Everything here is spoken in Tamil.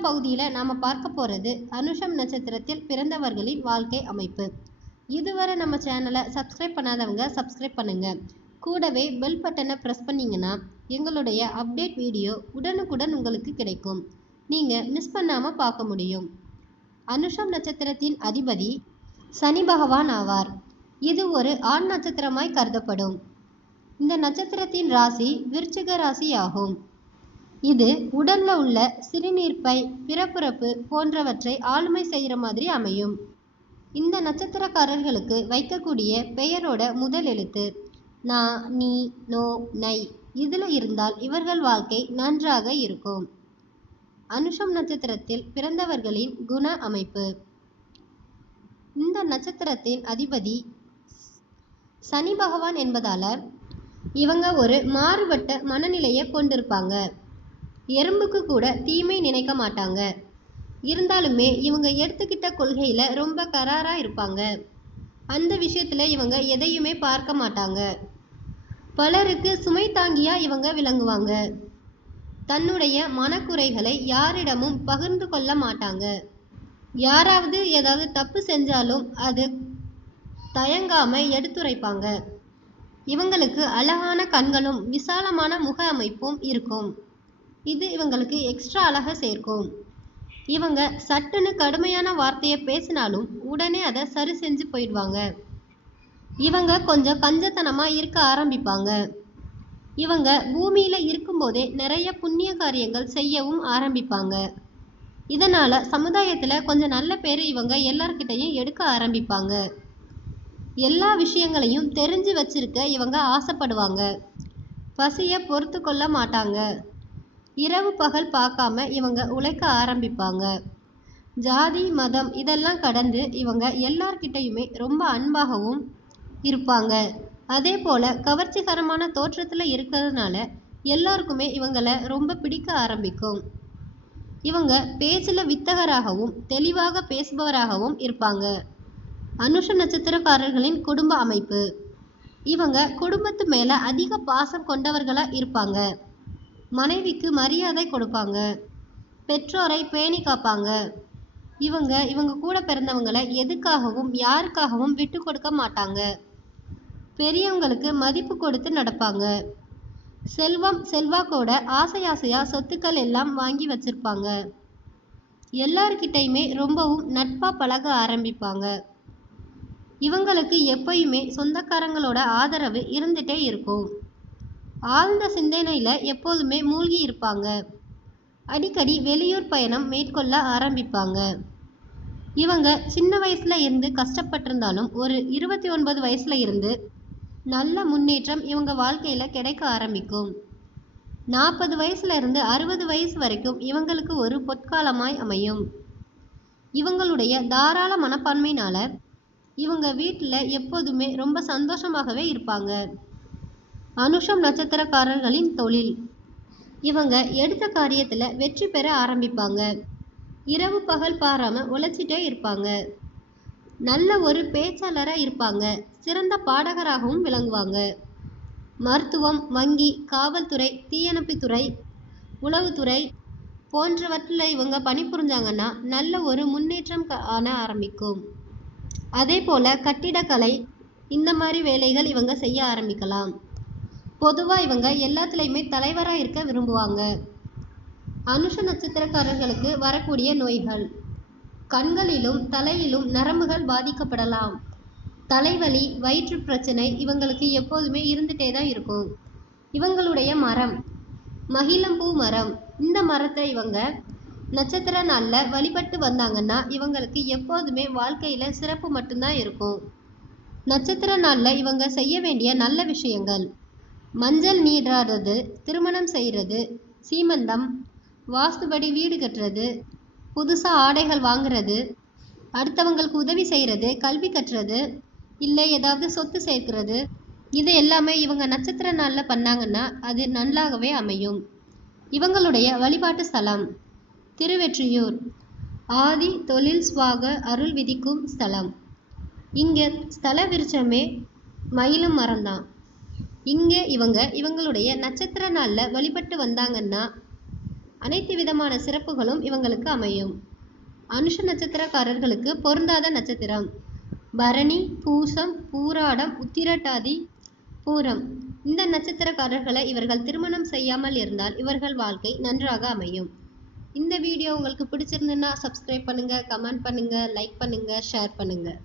பகுதியில் நாம் பார்க்க போகிறது அனுஷம் நட்சத்திரத்தில் பிறந்தவர்களின் வாழ்க்கை அமைப்பு. இதுவரை நம்ம சேனலை சப்ஸ்கிரைப் பண்ணாதவங்க சப்ஸ்கிரைப் பண்ணுங்க. கூடவே பெல் பட்டனை ப்ரெஸ் பண்ணிங்கன்னா எங்களுடைய அப்டேட் வீடியோ உடனுக்குடன் உங்களுக்கு கிடைக்கும். நீங்கள் மிஸ் பண்ணாமல் பார்க்க முடியும். அனுஷம் நட்சத்திரத்தின் அதிபதி சனி பகவான் ஆவார். இது ஒரு ஆண் நட்சத்திரமாய் கருதப்படும். இந்த நட்சத்திரத்தின் ராசி விருச்சிக ராசி ஆகும் இது உடல்ல உள்ள சிறுநீர்ப்பை பிறப்புறுப்பு போன்றவற்றை ஆளுமை செய்கிற மாதிரி அமையும். இந்த நட்சத்திரக்காரர்களுக்கு வைக்கக்கூடிய பெயரோட முதல் எழுத்து நா நீ நோ நை. இதில் இருந்தால் இவர்கள் வாழ்க்கை நன்றாக இருக்கும். அனுஷம் நட்சத்திரத்தில் பிறந்தவர்களின் குண அமைப்பு. இந்த நட்சத்திரத்தின் அதிபதி சனி பகவான் என்பதால இவங்க ஒரு மாறுபட்ட மனநிலையை கொண்டிருப்பாங்க. எறும்புக்கு கூட தீமை நினைக்க மாட்டாங்க. இருந்தாலுமே இவங்க எடுத்துக்கிட்ட கொள்கையில் ரொம்ப கராராக இருப்பாங்க. அந்த விஷயத்தில் இவங்க எதையுமே பார்க்க மாட்டாங்க. பலருக்கு சுமை தாங்கியா இவங்க விளங்குவாங்க. தன்னுடைய மனக்குறைகளை யாரிடமும் பகிர்ந்து கொள்ள மாட்டாங்க. யாராவது ஏதாவது தப்பு செஞ்சாலும் அது தயங்காம எடுத்துரைப்பாங்க. இவங்களுக்கு அழகான கண்களும் விசாலமான முக அமைப்பும் இருக்கும். இது இவங்களுக்கு எக்ஸ்ட்ரா அழகாக சேர்க்கும். இவங்க சட்டுன்னு கடுமையான வார்த்தையை பேசினாலும் உடனே அதை சரி செஞ்சு போயிடுவாங்க. இவங்க கொஞ்சம் கஞ்சத்தனமா இருக்க ஆரம்பிப்பாங்க. இவங்க பூமியில இருக்கும்போதே நிறைய புண்ணிய காரியங்கள் செய்யவும் ஆரம்பிப்பாங்க. இதனால சமுதாயத்துல கொஞ்சம் நல்ல பேர் இவங்க எல்லார்கிட்டையும் எடுக்க ஆரம்பிப்பாங்க. எல்லா விஷயங்களையும் தெரிஞ்சு வச்சிருக்க இவங்க ஆசைப்படுவாங்க. பசியை பொறுத்து கொள்ள மாட்டாங்க. இரவு பகல் பார்க்காம இவங்க உழைக்க ஆரம்பிப்பாங்க. ஜாதி மதம் இதெல்லாம் கடந்து இவங்க எல்லார்கிட்டையுமே ரொம்ப அன்பாகவும் இருப்பாங்க. அதே போல கவர்ச்சிகரமான தோற்றத்தில் இருக்கிறதுனால எல்லாருக்குமே இவங்களை ரொம்ப பிடிக்க ஆரம்பிக்கும். இவங்க பேச்சில் வித்தகராகவும் தெளிவாக பேசுபவராகவும் இருப்பாங்க. அனுஷ நட்சத்திரக்காரர்களின் குடும்ப அமைப்பு. இவங்க குடும்பத்து மேலே அதிக பாசம் கொண்டவர்களாக இருப்பாங்க. மனைவிக்கு மரியாதை கொடுப்பாங்க. பெற்றோரை பேணி காப்பாங்க. இவங்க இவங்க கூட பிறந்தவங்களை எதுக்காகவும் யாருக்காகவும் விட்டு கொடுக்க மாட்டாங்க. பெரியவங்களுக்கு மதிப்பு கொடுத்து நடப்பாங்க. செல்வம் செல்வாக்கோட ஆசை ஆசையா சொத்துக்கள் எல்லாம் வாங்கி வச்சிருப்பாங்க. எல்லார்கிட்டையுமே ரொம்பவும் நட்பா பழக ஆரம்பிப்பாங்க. இவங்களுக்கு எப்பயுமே சொந்தக்காரங்களோட ஆதரவு இருந்துட்டே இருக்கும். ஆழ்ந்த சிந்தனையில் எப்போதுமே மூழ்கி இருப்பாங்க. அடிக்கடி வெளியூர் பயணம் மேற்கொள்ள ஆரம்பிப்பாங்க. இவங்க சின்ன வயசுல இருந்து கஷ்டப்பட்டிருந்தாலும் ஒரு இருபத்தி ஒன்பது வயசுல இருந்து நல்ல முன்னேற்றம் இவங்க வாழ்க்கையில கிடைக்க ஆரம்பிக்கும். நாற்பது வயசுல இருந்து அறுபது வயசு வரைக்கும் இவங்களுக்கு ஒரு பொற்காலமாய் அமையும். இவங்களுடைய தாராள மனப்பான்மையினால இவங்க வீட்டில் எப்போதுமே ரொம்ப சந்தோஷமாகவே இருப்பாங்க. அனுஷம் நட்சத்திரக்காரர்களின் தொழில். இவங்க எடுத்த காரியத்தில் வெற்றி பெற ஆரம்பிப்பாங்க. இரவு பகல் பாராமல் உழைச்சிட்டே இருப்பாங்க. நல்ல ஒரு பேச்சாளராக இருப்பாங்க. சிறந்த பாடகராகவும் விளங்குவாங்க. மருத்துவம் வங்கி காவல்துறை தீயணைப்புத்துறை உளவுத்துறை போன்றவற்றில் இவங்க பணிபுரிஞ்சாங்கன்னா நல்ல ஒரு முன்னேற்றம் காண ஆரம்பிக்கும். அதே போல் கட்டிடக்கலை இந்த மாதிரி வேலைகள் இவங்க செய்ய ஆரம்பிக்கலாம். பொதுவாக இவங்க எல்லாத்துலேயுமே தலைவராக இருக்க விரும்புவாங்க. அனுஷ நட்சத்திரக்காரர்களுக்கு வரக்கூடிய நோய்கள். கண்களிலும் தலையிலும் நரம்புகள் பாதிக்கப்படலாம். தலைவலி வயிற்று பிரச்சனை இவங்களுக்கு எப்போதுமே இருந்துட்டே தான் இருக்கும். இவங்களுடைய மரம். மகிழம்பூ மரம். இந்த மரத்தை இவங்க நட்சத்திர நாளில் வழிபட்டு வந்தாங்கன்னா இவங்களுக்கு எப்போதுமே வாழ்க்கையில் சிறப்பு மட்டும்தான் இருக்கும். நட்சத்திர நாளில் இவங்க செய்ய வேண்டிய நல்ல விஷயங்கள். மஞ்சள் நீராடுறது திருமணம் செய்கிறது சீமந்தம் வாஸ்துபடி வீடு கட்டுறது புதுசாக ஆடைகள் வாங்குறது அடுத்தவங்களுக்கு உதவி செய்கிறது கல்வி கட்டுறது இல்லை ஏதாவது சொத்து சேர்க்கிறது இது எல்லாமே இவங்க நட்சத்திர நாளில் பண்ணாங்கன்னா அது நல்லாகவே அமையும். இவங்களுடைய வழிபாட்டு ஸ்தலம் திருவெற்றியூர். ஆதி தொழில் சுவாக அருள் விதிக்கும் ஸ்தலம். இங்கே ஸ்தல விருட்சமே மயிலும் மரம்தான். இங்கே இவங்க இவங்களுடைய நட்சத்திர நாளில் வழிபட்டு வந்தாங்கன்னா அனைத்து விதமான சிறப்புகளும் இவங்களுக்கு அமையும். அனுஷ நட்சத்திரக்காரர்களுக்கு பொருந்தாத நட்சத்திரம். பரணி பூசம் பூராடம் உத்திரட்டாதி பூரம். இந்த நட்சத்திரக்காரர்களை இவர்கள் திருமணம் செய்யாமல் இருந்தால் இவர்கள் வாழ்க்கை நன்றாக அமையும். இந்த வீடியோ உங்களுக்கு பிடிச்சிருந்துன்னா சப்ஸ்கிரைப் பண்ணுங்கள் கமெண்ட் பண்ணுங்கள் லைக் பண்ணுங்கள் ஷேர் பண்ணுங்கள்